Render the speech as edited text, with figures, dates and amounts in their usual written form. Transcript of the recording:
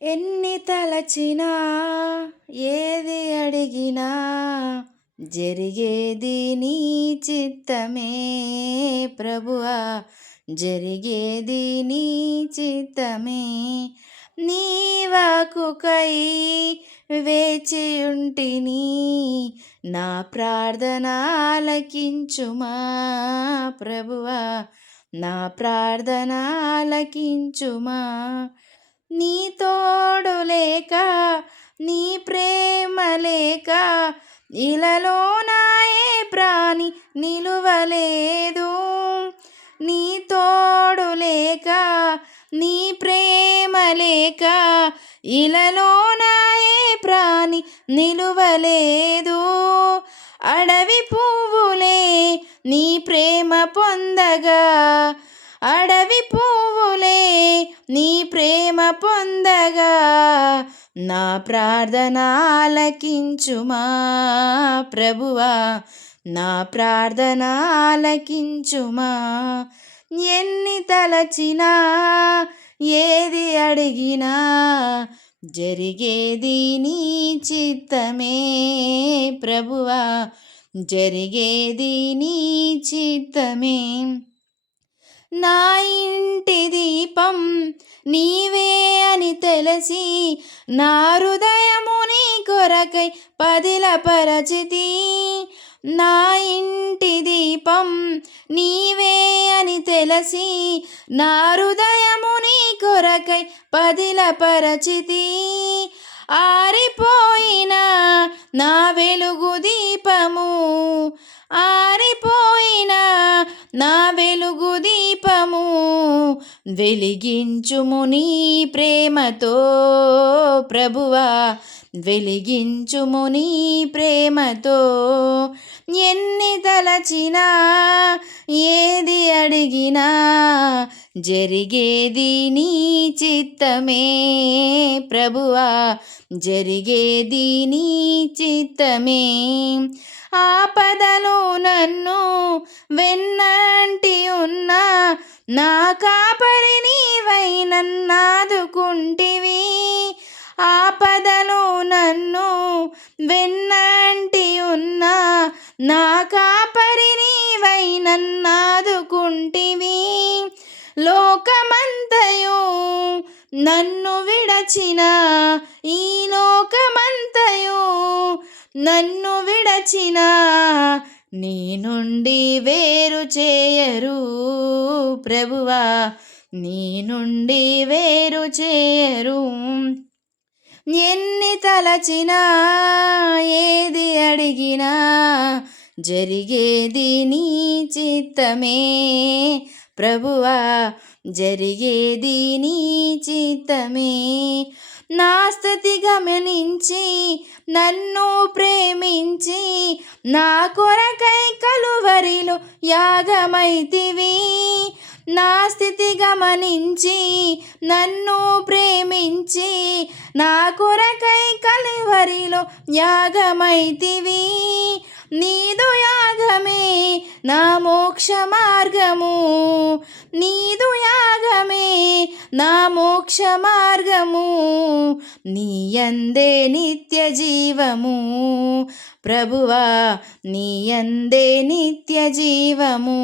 ఎన్ని తలచినా ఏది అడిగినా జరిగేది నీ చిత్తమే ప్రభువా, జరిగేది నీ చిత్తమే. నీ వాక్కుకై వేచి ఉంటిని, నా ప్రార్థన ఆలకించుమా ప్రభువా, నా ప్రార్థన ఆలకించుమా. నీ తోడు లేక, నీ ప్రేమ లేక ఇలలో నాయే ప్రాణి నిలువలేదు. నీ తోడు లేక, నీ ప్రేమ లేక ఇలలో నాయే ప్రాణి నిలువలేదు. అడవి పువ్వులే నీ ప్రేమ పొందగా, అడవి పువ్వులే నీ ప్రేమ పొందగా, నా ప్రార్థన ఆలకించుమా ప్రభువా, నా ప్రార్థన ఆలకించుమా. ఎన్ని తలచినా ఏది అడిగినా జరిగేది నీ చిత్తమే ప్రభువా, జరిగేది నీ చిత్తమే. నా ఇంటి దీపం నీవే అని తెలిసి, నా హృదయము నీ కొరకై పదిలపరచితి. నా ఇంటి దీపం నీవే అని తెలిసి, నా హృదయము నీ కొరకై పదిలపరచితి. ఆరిపోయిన నా వెలుగు దీపము, ఆరిపోయిన నా వెలుగు దీపము వెలిగించుము నీ ప్రేమతో ప్రభువా, వెలిగించుము నీ ప్రేమతో. ఎన్ని తలచినా ఏది అడిగినా జరిగేది నీ చిత్తమే ప్రభువా, జరిగేది నీ చిత్తమే. ఆపదలో నన్ను వెన్నంటి ఉన్నా, నా కాపరి నీవై నన్నాదుకుంటివి. ఆపదలో నన్ను వెన్నంటి ఉన్నా, నా కాపరి నీవై నన్నాదుకుంటివి. లోకమంతయు నన్ను విడచిన, ఈ లోకమంతయు నన్ను విడచిన, నీ నుండి వేరు చేయరు ప్రభువా, నీ నుండి వేరు చేయరు. ఎన్ని తలచినా ఏది అడిగినా జరిగేది నీ చిత్తమే ప్రభువా, జరిగేది నీ చిత్తమే. నా స్థితి గమనించి నన్ను ప్రేమించి, నా కొరకై కలువరిలో యాగమైతివి. నా స్థితి గమనించి నన్ను ప్రేమించి, నా కొరకై కలువరిలో యాగమైతివి. నీదు యాగమే నా మోక్ష మార్గము, నీదు యాగమే నా మోక్ష మార్గము. నీయందే నిత్య జీవము ప్రభువా, నీయందే నిత్య జీవము.